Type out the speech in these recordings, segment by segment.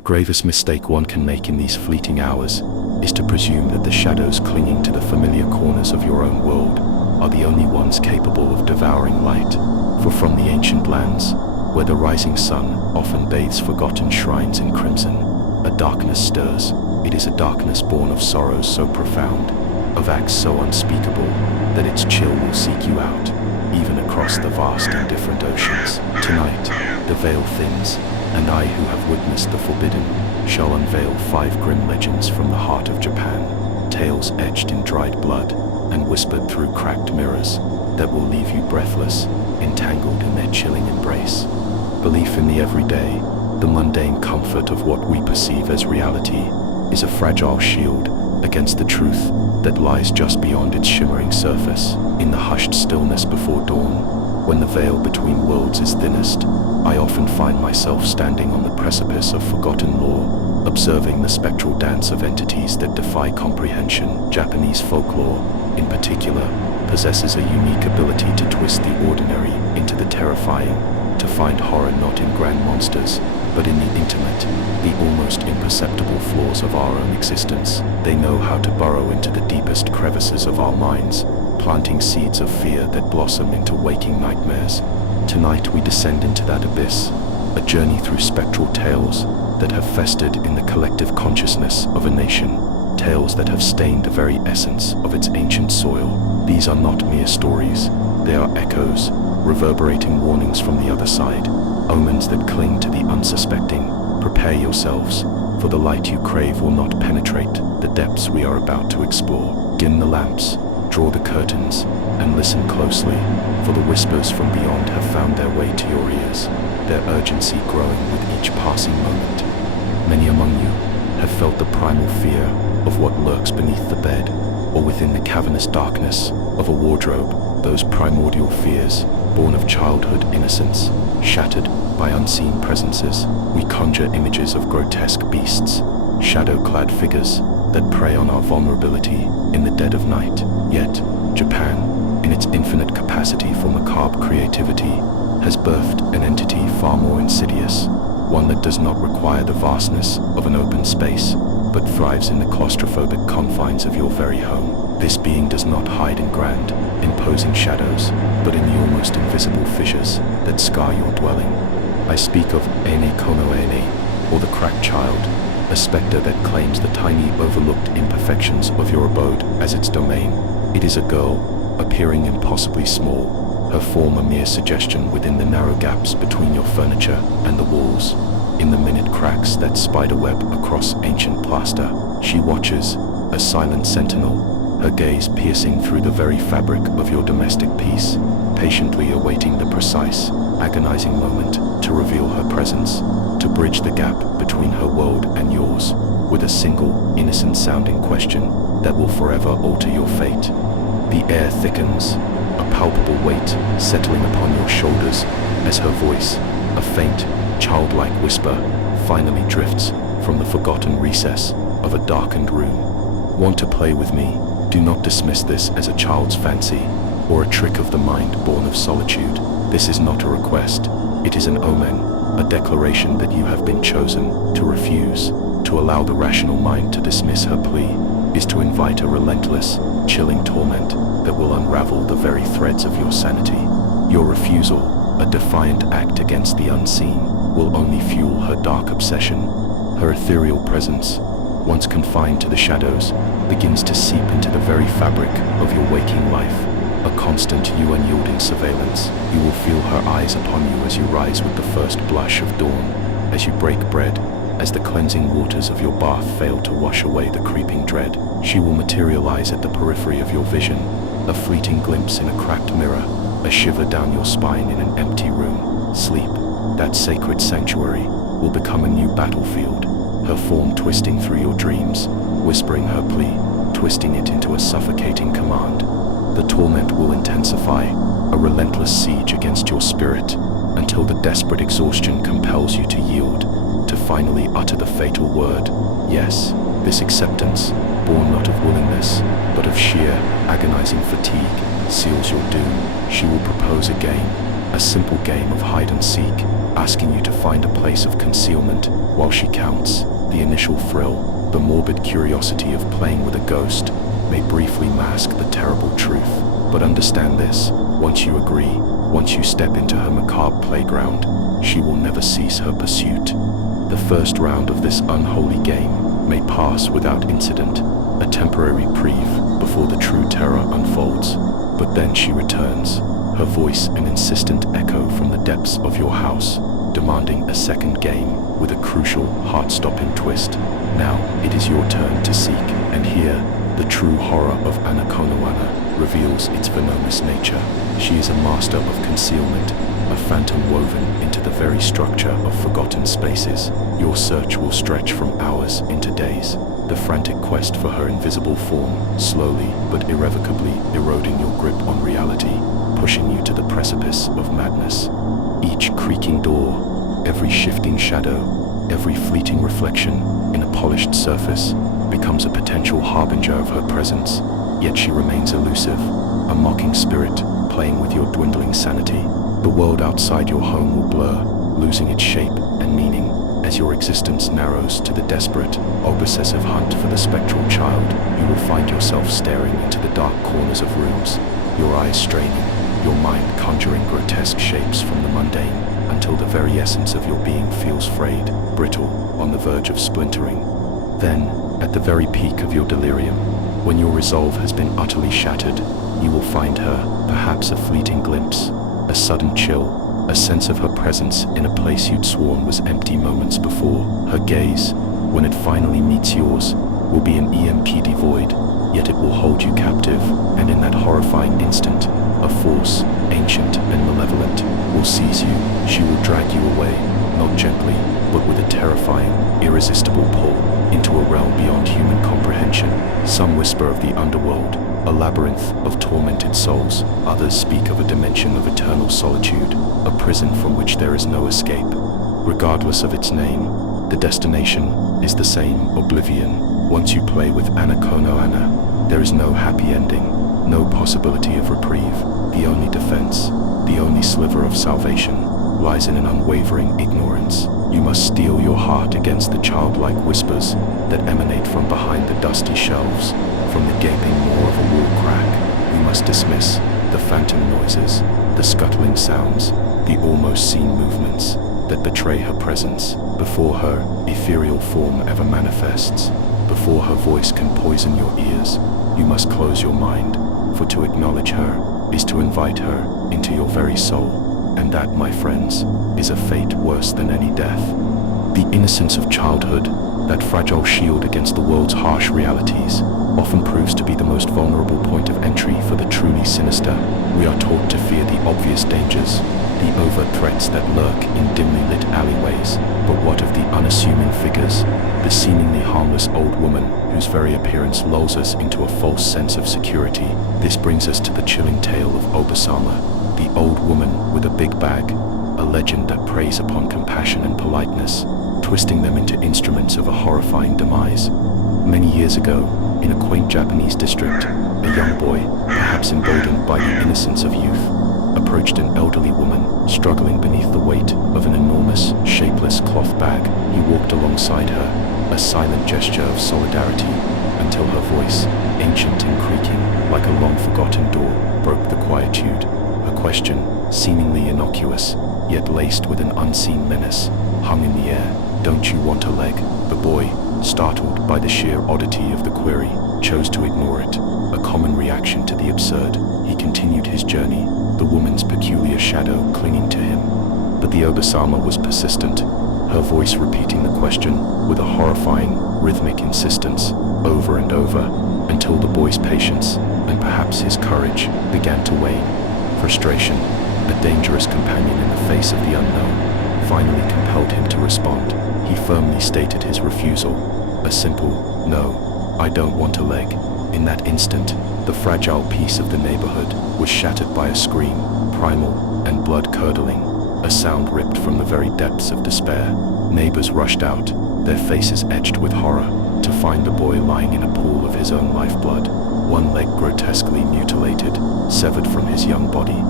The gravest mistake one can make in these fleeting hours is to presume that the shadows clinging to the familiar corners of your own world are the only ones capable of devouring light. For from the ancient lands, where the rising sun often bathes forgotten shrines in crimson, a darkness stirs. It is a darkness born of sorrows so profound, of acts so unspeakable, that its chill will seek you out, even across the vast and different oceans. Tonight, the veil thins, and I who have witnessed the forbidden shall unveil 5 grim legends from the heart of Japan, tales etched in dried blood and whispered through cracked mirrors that will leave you breathless, entangled in their chilling embrace. Belief in the everyday, the mundane comfort of what we perceive as reality, is a fragile shield against the truth that lies just beyond its shimmering surface. In the hushed stillness before dawn, when the veil between worlds is thinnest, I often find myself standing on the precipice of forgotten lore, observing the spectral dance of entities that defy comprehension. Japanese folklore, in particular, possesses a unique ability to twist the ordinary into the terrifying, to find horror not in grand monsters, but in the intimate, the almost imperceptible flaws of our own existence. They know how to burrow into the deepest crevices of our minds, planting seeds of fear that blossom into waking nightmares. Tonight we descend into that abyss, a journey through spectral tales that have festered in the collective consciousness of a nation, tales that have stained the very essence of its ancient soil. These are not mere stories, they are echoes, reverberating warnings from the other side, omens that cling to the unsuspecting. Prepare yourselves, for the light you crave will not penetrate the depths we are about to explore. Dim the lamps, draw the curtains, and listen closely, for the whispers from beyond have found their way to your ears, their urgency growing with each passing moment. Many among you have felt the primal fear of what lurks beneath the bed, or within the cavernous darkness of a wardrobe. Those primordial fears, born of childhood innocence, shattered by unseen presences. We conjure images of grotesque beasts, shadow-clad figures that prey on our vulnerability in the dead of night. Yet, Japan, in its infinite capacity for macabre creativity, has birthed an entity far more insidious, one that does not require the vastness of an open space, but thrives in the claustrophobic confines of your very home. This being does not hide in grand, imposing shadows, but in the almost invisible fissures that scar your dwelling. I speak of Ene Kono Ene, or the cracked child, a specter that claims the tiny overlooked imperfections of your abode as its domain. It is a girl, appearing impossibly small, her form a mere suggestion within the narrow gaps between your furniture and the walls. In the minute cracks that spiderweb across ancient plaster, she watches, a silent sentinel, her gaze piercing through the very fabric of your domestic peace, patiently awaiting the precise, agonizing moment to reveal her presence, to bridge the gap between her world and yours, with a single, innocent-sounding question that will forever alter your fate. The air thickens, a palpable weight settling upon your shoulders as her voice, a faint, childlike whisper, finally drifts from the forgotten recess of a darkened room. Want to play with me? Do not dismiss this as a child's fancy, or a trick of the mind born of solitude. This is not a request, it is an omen, a declaration that you have been chosen. To refuse, to allow the rational mind to dismiss her plea, is to invite a relentless, chilling torment that will unravel the very threads of your sanity. Your refusal, a defiant act against the unseen, will only fuel her dark obsession. Her ethereal presence, once confined to the shadows, begins to seep into the very fabric of your waking life, a constant unyielding surveillance. You will feel her eyes upon you as you rise with the first blush of dawn, as you break bread, as the cleansing waters of your bath fail to wash away the creeping dread. She will materialize at the periphery of your vision, a fleeting glimpse in a cracked mirror, a shiver down your spine in an empty room. Sleep, that sacred sanctuary, will become a new battlefield, her form twisting through your dreams, whispering her plea, twisting it into a suffocating command. The torment will intensify, a relentless siege against your spirit, until the desperate exhaustion compels you to yield, to finally utter the fatal word, yes. This acceptance, born not of willingness, but of sheer, agonizing fatigue, seals your doom. She will propose a game, a simple game of hide and seek, asking you to find a place of concealment while she counts. The initial thrill, the morbid curiosity of playing with a ghost, may briefly mask the terrible truth. But understand this, once you agree, once you step into her macabre playground, she will never cease her pursuit. The first round of this unholy game may pass without incident, a temporary reprieve before the true terror unfolds. But then she returns, her voice an insistent echo from the depths of your house, demanding a second game with a crucial, heart-stopping twist. Now, it is your turn to seek, and here, the true horror of Anakonoana reveals its venomous nature. She is a master of concealment, a phantom woven into the very structure of forgotten spaces. Your search will stretch from hours into days, the frantic quest for her invisible form, slowly but irrevocably eroding your grip on reality, pushing you to the precipice of madness. Each creaking door, every shifting shadow, every fleeting reflection in a polished surface becomes a potential harbinger of her presence, yet she remains elusive, a mocking spirit playing with your dwindling sanity. The world outside your home will blur, losing its shape and meaning as your existence narrows to the desperate, obsessive hunt for the spectral child. You will find yourself staring into the dark corners of rooms, your eyes straining, your mind conjuring grotesque shapes from the mundane, until the very essence of your being feels frayed, brittle, on the verge of splintering. Then, at the very peak of your delirium, when your resolve has been utterly shattered, you will find her, perhaps a fleeting glimpse, a sudden chill, a sense of her presence in a place you'd sworn was empty moments before. Her gaze, when it finally meets yours, will be an EMP devoid, yet it will hold you captive, and in that horrifying instant, a force, ancient and malevolent, will seize you. She will drag you away, not gently, but with a terrifying, irresistible pull, into a realm beyond human comprehension. Some whisper of the underworld, a labyrinth of tormented souls. Others speak of a dimension of eternal solitude, a prison from which there is no escape. Regardless of its name, the destination is the same: oblivion. Once you play with Anakonoana, there is no happy ending, no possibility of reprieve. The only defense, the only sliver of salvation, lies in an unwavering ignorance. You must steel your heart against the childlike whispers that emanate from behind the dusty shelves, from the gaping maw of a wall crack. You must dismiss the phantom noises, the scuttling sounds, the almost seen movements that betray her presence. Before her ethereal form ever manifests, before her voice can poison your ears, you must close your mind, for to acknowledge her is to invite her into your very soul. And that, my friends, is a fate worse than any death. The innocence of childhood, that fragile shield against the world's harsh realities, often proves to be the most vulnerable point of entry for the truly sinister. We are taught to fear the obvious dangers, the overt threats that lurk in dimly lit alleyways. But what of the unassuming figures, the seemingly harmless old woman whose very appearance lulls us into a false sense of security? This brings us to the chilling tale of Obasama, the old woman with a big bag, a legend that preys upon compassion and politeness, twisting them into instruments of a horrifying demise. Many years ago, in a quaint Japanese district, a young boy, perhaps emboldened by the innocence of youth, approached an elderly woman struggling beneath the weight of an enormous, shapeless cloth bag. He walked alongside her, a silent gesture of solidarity, until her voice, ancient and creaking, like a long-forgotten door, broke the quietude. A question, seemingly innocuous, yet laced with an unseen menace, hung in the air. "Don't you want a leg?" The boy, startled by the sheer oddity of the query, chose to ignore it, a common reaction to the absurd. He continued his journey, the woman's peculiar shadow clinging to him. But the Obasama was persistent, her voice repeating the question with a horrifying, rhythmic insistence, over and over, until the boy's patience, and perhaps his courage, began to wane. Frustration, a dangerous companion in the face of the unknown, finally compelled him to respond. He firmly stated his refusal, a simple, "No, I don't want a leg." In that instant, the fragile peace of the neighborhood was shattered by a scream, primal and blood-curdling, a sound ripped from the very depths of despair. Neighbors rushed out, their faces etched with horror, to find the boy lying in a pool of his own lifeblood, one leg grotesquely mutilated, severed from his young body.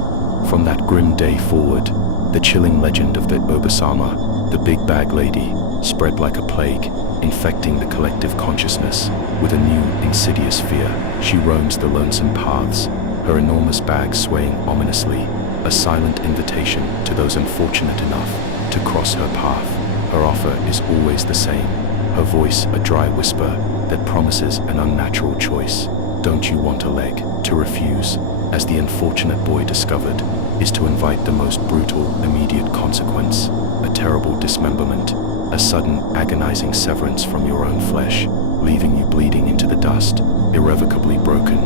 From that grim day forward, The chilling legend of the Obasama, the big bag lady, spread like a plague, infecting the collective consciousness with a new, insidious fear. She roams the lonesome paths, her enormous bag swaying ominously, a silent invitation to those unfortunate enough to cross her path. Her offer is always the same, her voice a dry whisper that promises an unnatural choice. Don't you want a leg? To refuse, as the unfortunate boy discovered, is to invite the most brutal, immediate consequence, a terrible dismemberment, a sudden, agonizing severance from your own flesh, leaving you bleeding into the dust, irrevocably broken.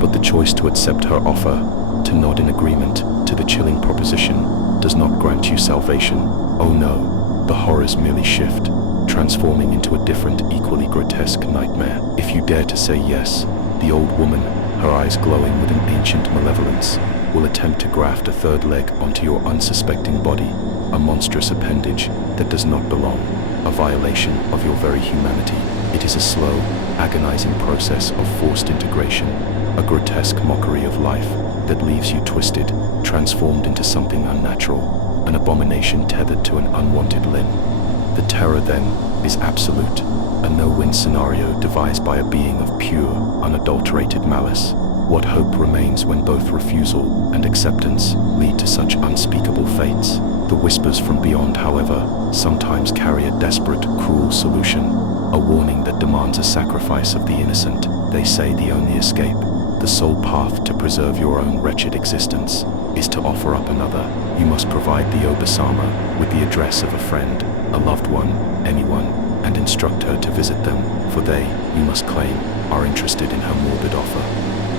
But the choice to accept her offer, to nod in agreement to the chilling proposition, does not grant you salvation. Oh no, the horrors merely shift, transforming into a different, equally grotesque nightmare. If you dare to say yes, the old woman, her eyes glowing with an ancient malevolence, will attempt to graft a third leg onto your unsuspecting body, a monstrous appendage that does not belong, a violation of your very humanity. It is a slow, agonizing process of forced integration, a grotesque mockery of life that leaves you twisted, transformed into something unnatural, an abomination tethered to an unwanted limb. The terror then is absolute, a no-win scenario devised by a being of pure, unadulterated malice. What hope remains when both refusal and acceptance lead to such unspeakable fates? The whispers from beyond, however, sometimes carry a desperate, cruel solution, a warning that demands a sacrifice of the innocent. They say the only escape, the sole path to preserve your own wretched existence, is to offer up another. You must provide the Obasama with the address of a friend, a loved one, anyone, and instruct her to visit them, for they, you must claim, are interested in her morbid offer.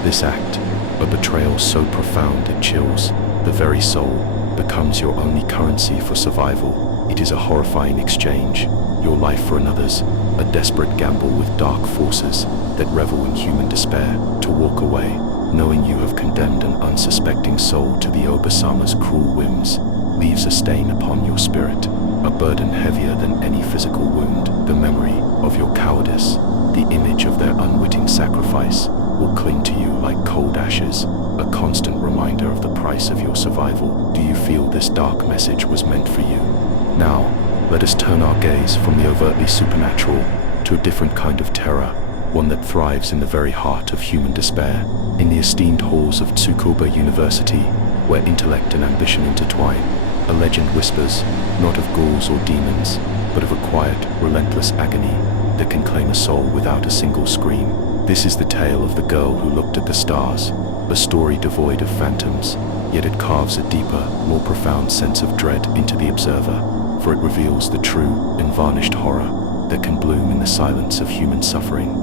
This act, a betrayal so profound it chills the very soul, becomes your only currency for survival. It is a horrifying exchange, your life for another's, a desperate gamble with dark forces that revel in human despair. To walk away, knowing you have condemned an unsuspecting soul to the Obasama's cruel whims, leaves a stain upon your spirit, a burden heavier than any physical wound. The memory of your cowardice, the image of their unwitting sacrifice, will cling to you like cold ashes, a constant reminder of the price of your survival. Do you feel this dark message was meant for you? Now, let us turn our gaze from the overtly supernatural to a different kind of terror, one that thrives in the very heart of human despair. In the esteemed halls of Tsukuba University, where intellect and ambition intertwine, a legend whispers, not of ghouls or demons, but of a quiet, relentless agony that can claim a soul without a single scream. This is the tale of the girl who looked at the stars, a story devoid of phantoms, yet it carves a deeper, more profound sense of dread into the observer, for it reveals the true, unvarnished horror that can bloom in the silence of human suffering.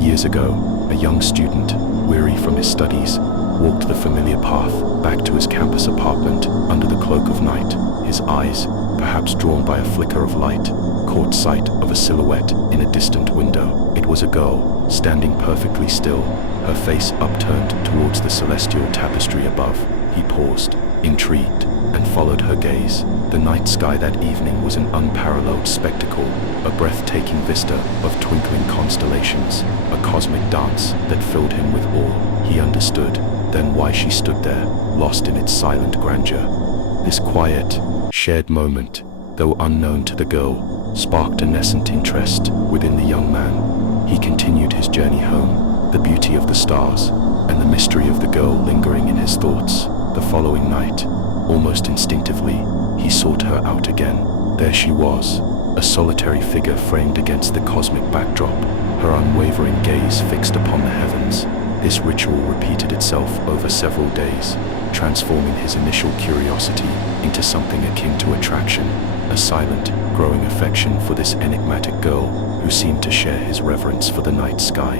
Years ago, a young student, weary from his studies, walked the familiar path back to his campus apartment under the cloak of night. His eyes, perhaps drawn by a flicker of light, caught sight of a silhouette in a distant window. It was a girl, standing perfectly still, her face upturned towards the celestial tapestry above. He paused, intrigued, and followed her gaze. The night sky that evening was an unparalleled spectacle, a breathtaking vista of twinkling constellations, a cosmic dance that filled him with awe. He understood then why she stood there, lost in its silent grandeur. This quiet, shared moment, though unknown to the girl, sparked a nascent interest within the young man. He continued his journey home, the beauty of the stars and the mystery of the girl lingering in his thoughts. The following night, almost instinctively, he sought her out again. There she was, a solitary figure framed against the cosmic backdrop, her unwavering gaze fixed upon the heavens. This ritual repeated itself over several days, transforming his initial curiosity into something akin to attraction, a silent, growing affection for this enigmatic girl who seemed to share his reverence for the night sky.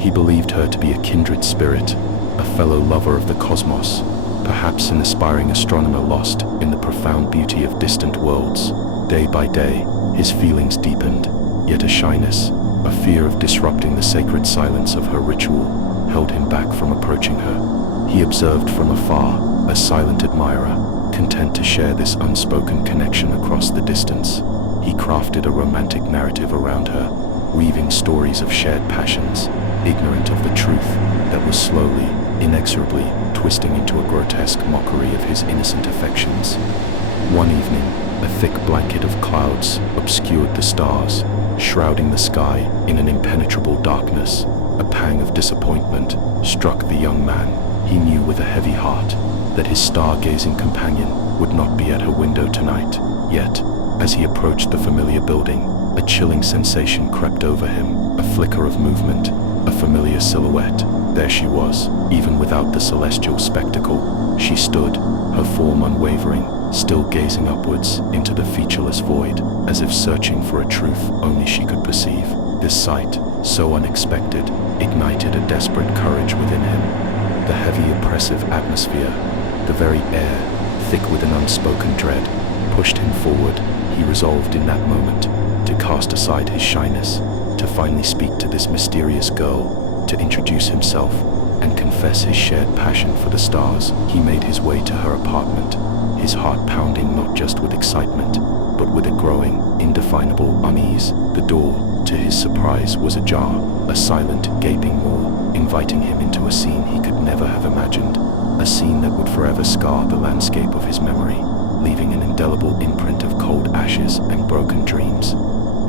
He believed her to be a kindred spirit, a fellow lover of the cosmos, perhaps an aspiring astronomer lost in the profound beauty of distant worlds. Day by day, his feelings deepened, yet a shyness, a fear of disrupting the sacred silence of her ritual, held him back from approaching her. He observed from afar, a silent admirer, content to share this unspoken connection across the distance. He crafted a romantic narrative around her, weaving stories of shared passions, ignorant of the truth that was slowly, inexorably twisting into a grotesque mockery of his innocent affections. One evening, a thick blanket of clouds obscured the stars, shrouding the sky in an impenetrable darkness. A pang of disappointment struck the young man. He knew with a heavy heart that his stargazing companion would not be at her window tonight. Yet, as he approached the familiar building, a chilling sensation crept over him, a flicker of movement, a familiar silhouette. There she was, even without the celestial spectacle. She stood, her form unwavering, still gazing upwards into the featureless void, as if searching for a truth only she could perceive. This sight, so unexpected, ignited a desperate courage within him. The heavy, oppressive atmosphere, the very air, thick with an unspoken dread, pushed him forward. He resolved in that moment to cast aside his shyness, to finally speak to this mysterious girl, to introduce himself and confess his shared passion for the stars. He made his way to her apartment, his heart pounding not just with excitement, but with a growing, indefinable unease. The door, to his surprise, was ajar, a silent, gaping maw, inviting him into a scene he could never have imagined, a scene that would forever scar the landscape of his memory, leaving an indelible imprint of cold ashes and broken dreams.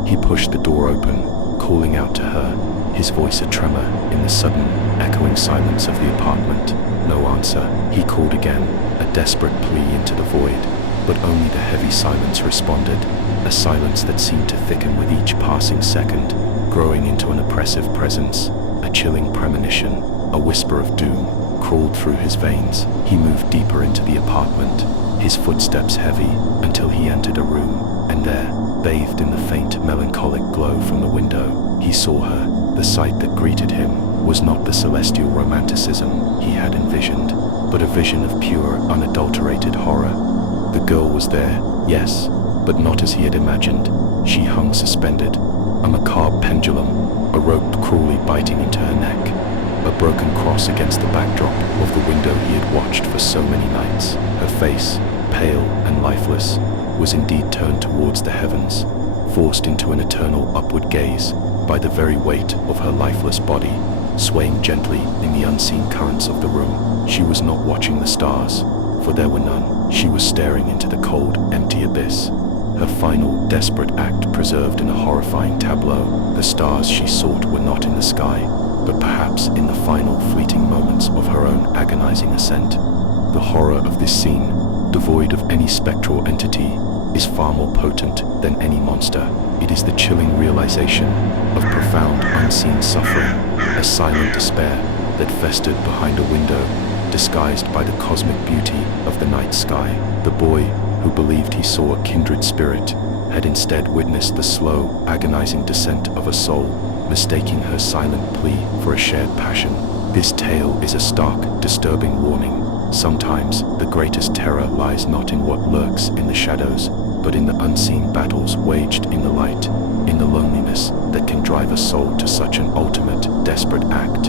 He pushed the door open, calling out to her, his voice a tremor in the sudden, echoing silence of the apartment. No answer. He called again, a desperate plea into the void, but only the heavy silence responded, a silence that seemed to thicken with each passing second, growing into an oppressive presence. A chilling premonition, a whisper of doom, crawled through his veins. He moved deeper into the apartment, his footsteps heavy, until he entered a room, and there, bathed in the faint, melancholic glow from the window, he saw her. The sight that greeted him was not the celestial romanticism he had envisioned, but a vision of pure, unadulterated horror. The girl was there, yes, but not as he had imagined. She hung suspended, a macabre pendulum, a rope cruelly biting into her neck, a broken cross against the backdrop of the window he had watched for so many nights. Her face, pale and lifeless, was indeed turned towards the heavens, forced into an eternal upward gaze by the very weight of her lifeless body, swaying gently in the unseen currents of the room. She was not watching the stars, for there were none. She was staring into the cold, empty abyss, her final, desperate act preserved in a horrifying tableau. The stars she sought were not in the sky, but perhaps in the final, fleeting moments of her own agonizing ascent. The horror of this scene, devoid of any spectral entity, is far more potent than any monster. It is the chilling realization of profound unseen suffering, a silent despair that festered behind a window, disguised by the cosmic beauty of the night sky. The boy, who believed he saw a kindred spirit, had instead witnessed the slow, agonizing descent of a soul, mistaking her silent plea for a shared passion. This tale is a stark, disturbing warning. Sometimes the greatest terror lies not in what lurks in the shadows, but in the unseen battles waged in the light, in the loneliness that can drive a soul to such an ultimate, desperate act.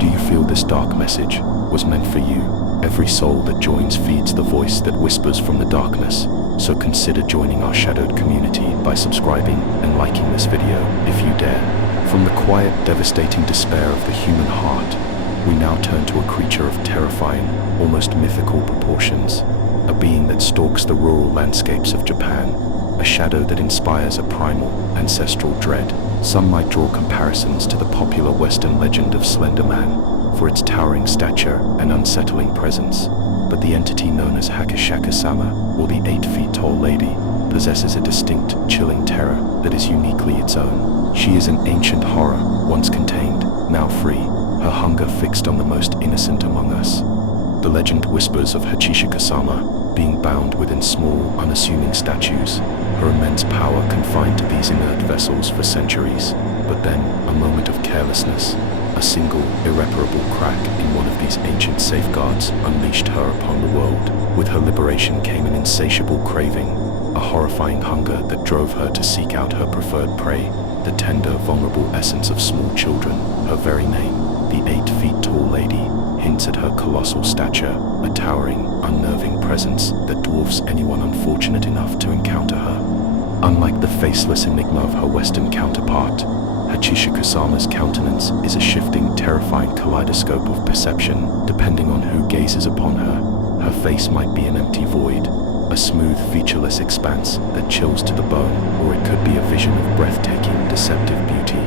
Do you feel this dark message was meant for you? Every soul that joins feeds the voice that whispers from the darkness, so consider joining our shadowed community by subscribing and liking this video if you dare. From the quiet, devastating despair of the human heart, we now turn to a creature of terrifying, almost mythical proportions, a being that stalks the rural landscapes of Japan, a shadow that inspires a primal, ancestral dread. Some might draw comparisons to the popular Western legend of Slender Man for its towering stature and unsettling presence, but the entity known as Hachishakusama, or the 8 feet tall lady, possesses a distinct, chilling terror that is uniquely its own. She is an ancient horror, once contained, now free, her hunger fixed on the most innocent among us. The legend whispers of Hachishakusama being bound within small, unassuming statues, her immense power confined to these inert vessels for centuries. But then, a moment of carelessness, a single, irreparable crack in one of these ancient safeguards unleashed her upon the world. With her liberation came an insatiable craving, a horrifying hunger that drove her to seek out her preferred prey, the tender, vulnerable essence of small children. Her very name, the 8 feet tall lady, hints at her colossal stature, a towering, unnerving presence that dwarfs anyone unfortunate enough to encounter her. Unlike the faceless enigma of her Western counterpart, Hachishakusama's countenance is a shifting, terrifying kaleidoscope of perception. Depending on who gazes upon her, her face might be an empty void, a smooth, featureless expanse that chills to the bone, or it could be a vision of breathtaking, deceptive beauty,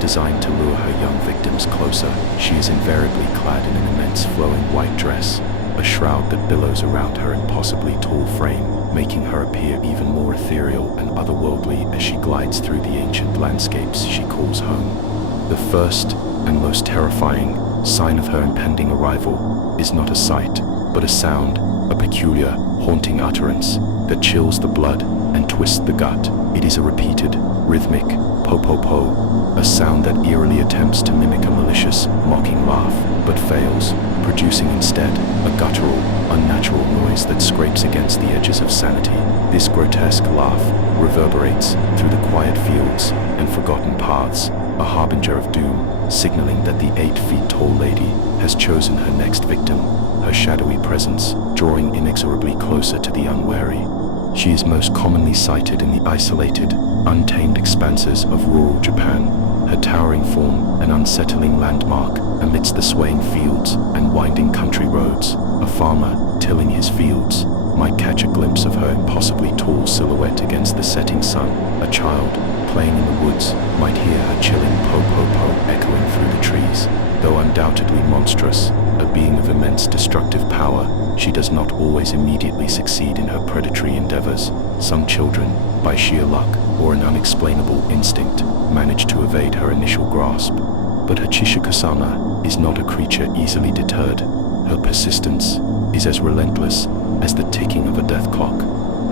designed to lure her young victims closer. She is invariably clad in an immense flowing white dress, a shroud that billows around her impossibly tall frame, making her appear even more ethereal and otherworldly as she glides through the ancient landscapes she calls home. The first and most terrifying sign of her impending arrival is not a sight, but a sound, a peculiar, haunting utterance that chills the blood and twists the gut. It is a repeated, rhythmic po-po-po, a sound that eerily attempts to mimic a malicious, mocking laugh, but fails, producing instead a guttural, unnatural noise that scrapes against the edges of sanity. This grotesque laugh reverberates through the quiet fields and forgotten paths, a harbinger of doom, signaling that the 8-feet-tall lady has chosen her next victim, her shadowy presence drawing inexorably closer to the unwary. She is most commonly sighted in the isolated, untamed expanses of rural Japan, her towering form an unsettling landmark amidst the swaying fields and winding country roads. A farmer tilling his fields might catch a glimpse of her impossibly tall silhouette against the setting sun. A child playing in the woods might hear her chilling po-po-po echoing through the trees. Though undoubtedly monstrous, a being of immense destructive power, she does not always immediately succeed in her predatory endeavors. Some children, by sheer luck or an unexplainable instinct, manage to evade her initial grasp. But Hachishakusama is not a creature easily deterred. Her persistence is as relentless as the ticking of a death clock,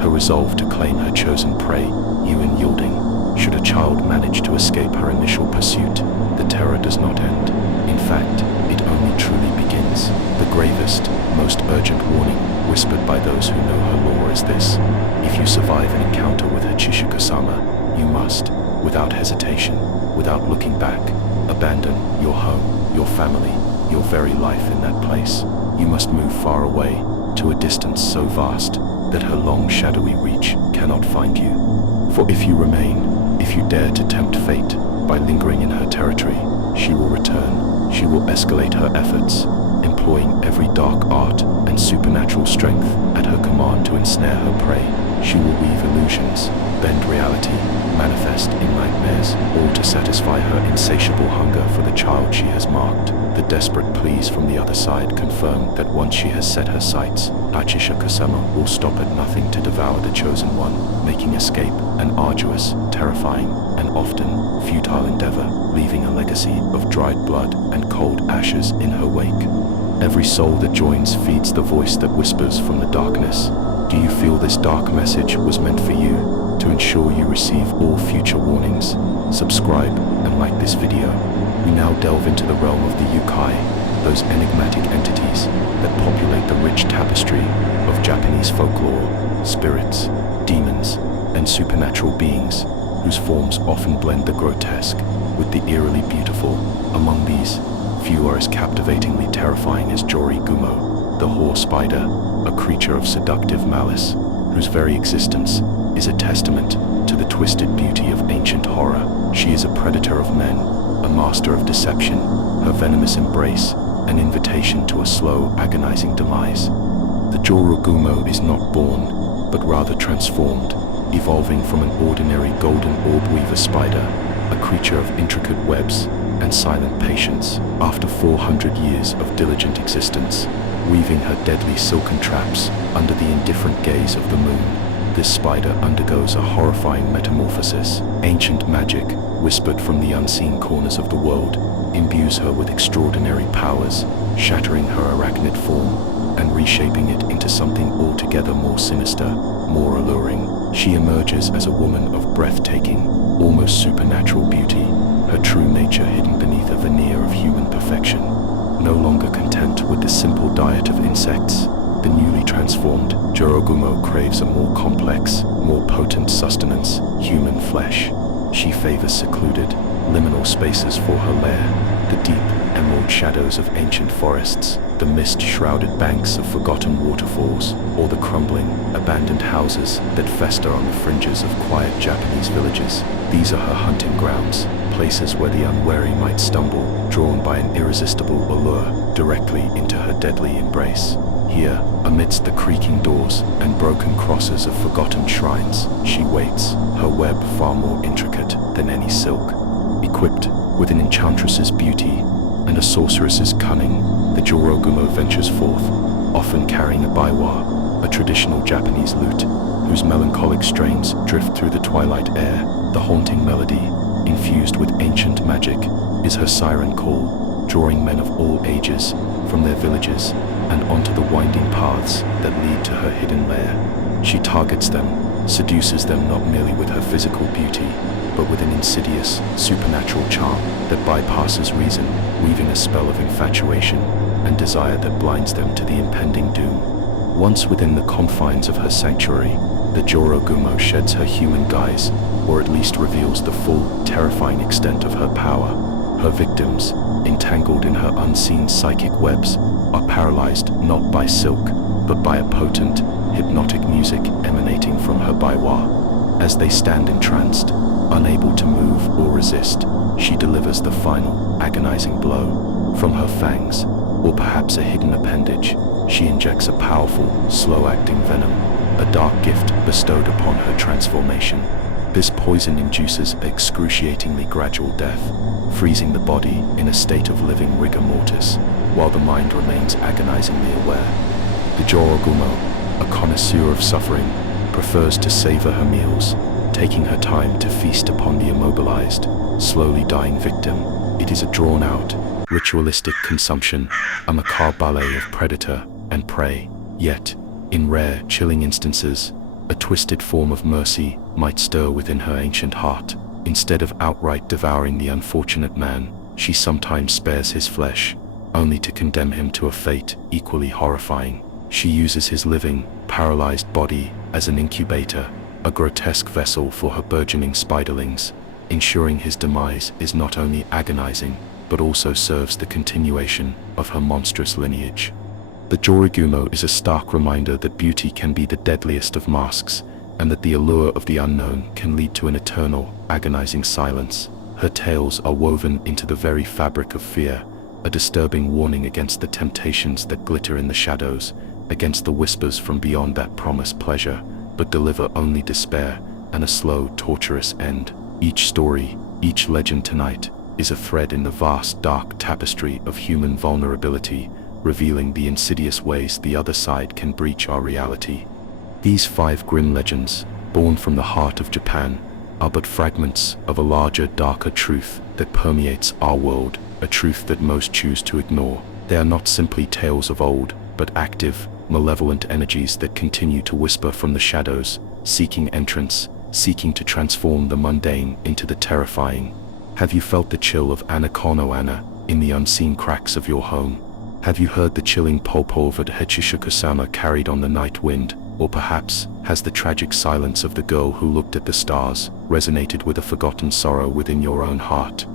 her resolve to claim her chosen prey, unyielding. Should a child manage to escape her initial pursuit, the terror does not end. In fact, it only truly begins. The gravest, most urgent warning whispered by those who know her lore is this: if you survive an encounter with Hachishakusama, you must, without hesitation, without looking back, abandon your home, your family, your very life in that place. You must move far away, to a distance so vast that her long shadowy reach cannot find you. For if you remain, if you dare to tempt fate by lingering in her territory, she will return. She will escalate her efforts, employing every dark art and supernatural strength at her command to ensnare her prey. She will weave illusions, bend reality, manifest in nightmares, all to satisfy her insatiable hunger for the child she has marked. The desperate pleas from the other side confirm that once she has set her sights, Hachishakusama will stop at nothing to devour the chosen one, making escape an arduous, terrifying, and often futile endeavor, leaving a legacy of dried blood and cold ashes in her wake. Every soul that joins feeds the voice that whispers from the darkness. Do you feel this dark message was meant for you? To ensure you receive all future warnings, subscribe and like this video. We now delve into the realm of the yokai, those enigmatic entities that populate the rich tapestry of Japanese folklore, spirits, demons, and supernatural beings, whose forms often blend the grotesque with the eerily beautiful. Among these, few are as captivatingly terrifying as Jorōgumo, the hoar spider, a creature of seductive malice, whose very existence is a testament to the twisted beauty of ancient horror. She is a predator of men, a master of deception, her venomous embrace an invitation to a slow, agonizing demise. The Jorōgumo is not born, but rather transformed, evolving from an ordinary golden orb weaver spider, a creature of intricate webs and silent patience. After 400 years of diligent existence, weaving her deadly silken traps under the indifferent gaze of the moon, this spider undergoes a horrifying metamorphosis. Ancient magic, whispered from the unseen corners of the world, imbues her with extraordinary powers, shattering her arachnid form and reshaping it into something altogether more sinister, more alluring. She emerges as a woman of breathtaking, almost supernatural beauty, her true nature hidden beneath a veneer of human perfection. No longer content with the simple diet of insects, the newly transformed Jorōgumo craves a more complex, more potent sustenance, human flesh. She favors secluded, liminal spaces for her lair, the deep, emerald shadows of ancient forests, the mist-shrouded banks of forgotten waterfalls, or the crumbling, abandoned houses that fester on the fringes of quiet Japanese villages. These are her hunting grounds, places where the unwary might stumble, drawn by an irresistible allure, directly into her deadly embrace. Here, amidst the creaking doors and broken crosses of forgotten shrines, she waits, her web far more intricate than any silk. Equipped with an enchantress's beauty and a sorceress's cunning, the Jorōgumo ventures forth, often carrying a biwa, a traditional Japanese lute, whose melancholic strains drift through the twilight air. The haunting melody, infused with ancient magic, is her siren call, drawing men of all ages from their villages and onto the winding paths that lead to her hidden lair. She targets them, seduces them not merely with her physical beauty, but with an insidious, supernatural charm that bypasses reason, weaving a spell of infatuation and desire that blinds them to the impending doom. Once within the confines of her sanctuary, the Jorōgumo sheds her human guise, or at least reveals the full, terrifying extent of her power. Her victims, entangled in her unseen psychic webs, are paralyzed not by silk, but by a potent, hypnotic music emanating from her biwa. As they stand entranced, unable to move or resist, she delivers the final, agonizing blow. From her fangs, or perhaps a hidden appendage, she injects a powerful, slow-acting venom, a dark gift bestowed upon her transformation. This poison induces excruciatingly gradual death, freezing the body in a state of living rigor mortis, while the mind remains agonizingly aware. The Jorōgumo, a connoisseur of suffering, prefers to savor her meals, taking her time to feast upon the immobilized, slowly dying victim. It is a drawn-out, ritualistic consumption, a macabre ballet of predator and prey. Yet, in rare, chilling instances, a twisted form of mercy might stir within her ancient heart. Instead of outright devouring the unfortunate man, she sometimes spares his flesh, only to condemn him to a fate equally horrifying. She uses his living, paralyzed body as an incubator, a grotesque vessel for her burgeoning spiderlings, ensuring his demise is not only agonizing, but also serves the continuation of her monstrous lineage. The Jorōgumo is a stark reminder that beauty can be the deadliest of masks, and that the allure of the unknown can lead to an eternal, agonizing silence. Her tales are woven into the very fabric of fear, a disturbing warning against the temptations that glitter in the shadows, against the whispers from beyond that promise pleasure, but deliver only despair and a slow, torturous end. Each story, each legend tonight, is a thread in the vast, dark tapestry of human vulnerability, revealing the insidious ways the other side can breach our reality. These 5 grim legends, born from the heart of Japan, are but fragments of a larger, darker truth that permeates our world, a truth that most choose to ignore. They are not simply tales of old, but active, malevolent energies that continue to whisper from the shadows, seeking entrance, seeking to transform the mundane into the terrifying. Have you felt the chill of Anakono Ana in the unseen cracks of your home? Have you heard the chilling pulp of Hachishakusama carried on the night wind? Or perhaps, has the tragic silence of the girl who looked at the stars resonated with a forgotten sorrow within your own heart?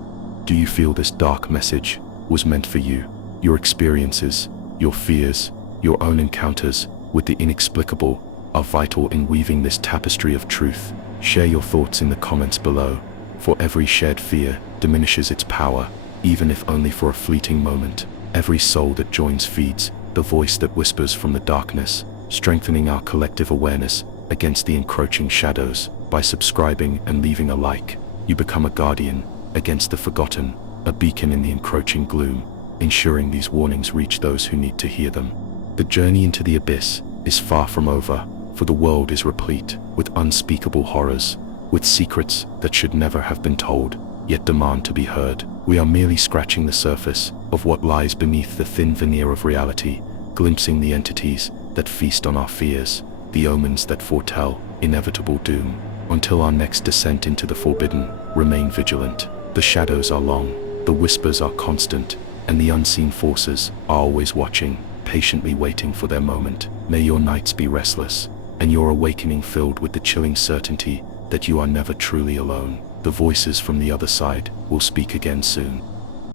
Do you feel this dark message was meant for you? Your experiences, your fears, your own encounters with the inexplicable are vital in weaving this tapestry of truth. Share your thoughts in the comments below, for every shared fear diminishes its power, even if only for a fleeting moment. Every soul that joins feeds the voice that whispers from the darkness, strengthening our collective awareness against the encroaching shadows. By subscribing and leaving a like, you become a guardian against the forgotten, a beacon in the encroaching gloom, ensuring these warnings reach those who need to hear them. The journey into the abyss is far from over, for the world is replete with unspeakable horrors, with secrets that should never have been told, yet demand to be heard. We are merely scratching the surface of what lies beneath the thin veneer of reality, glimpsing the entities that feast on our fears, the omens that foretell inevitable doom. Until our next descent into the forbidden, remain vigilant. The shadows are long, the whispers are constant, and the unseen forces are always watching, patiently waiting for their moment. May your nights be restless, and your awakening filled with the chilling certainty that you are never truly alone. The voices from the other side will speak again soon.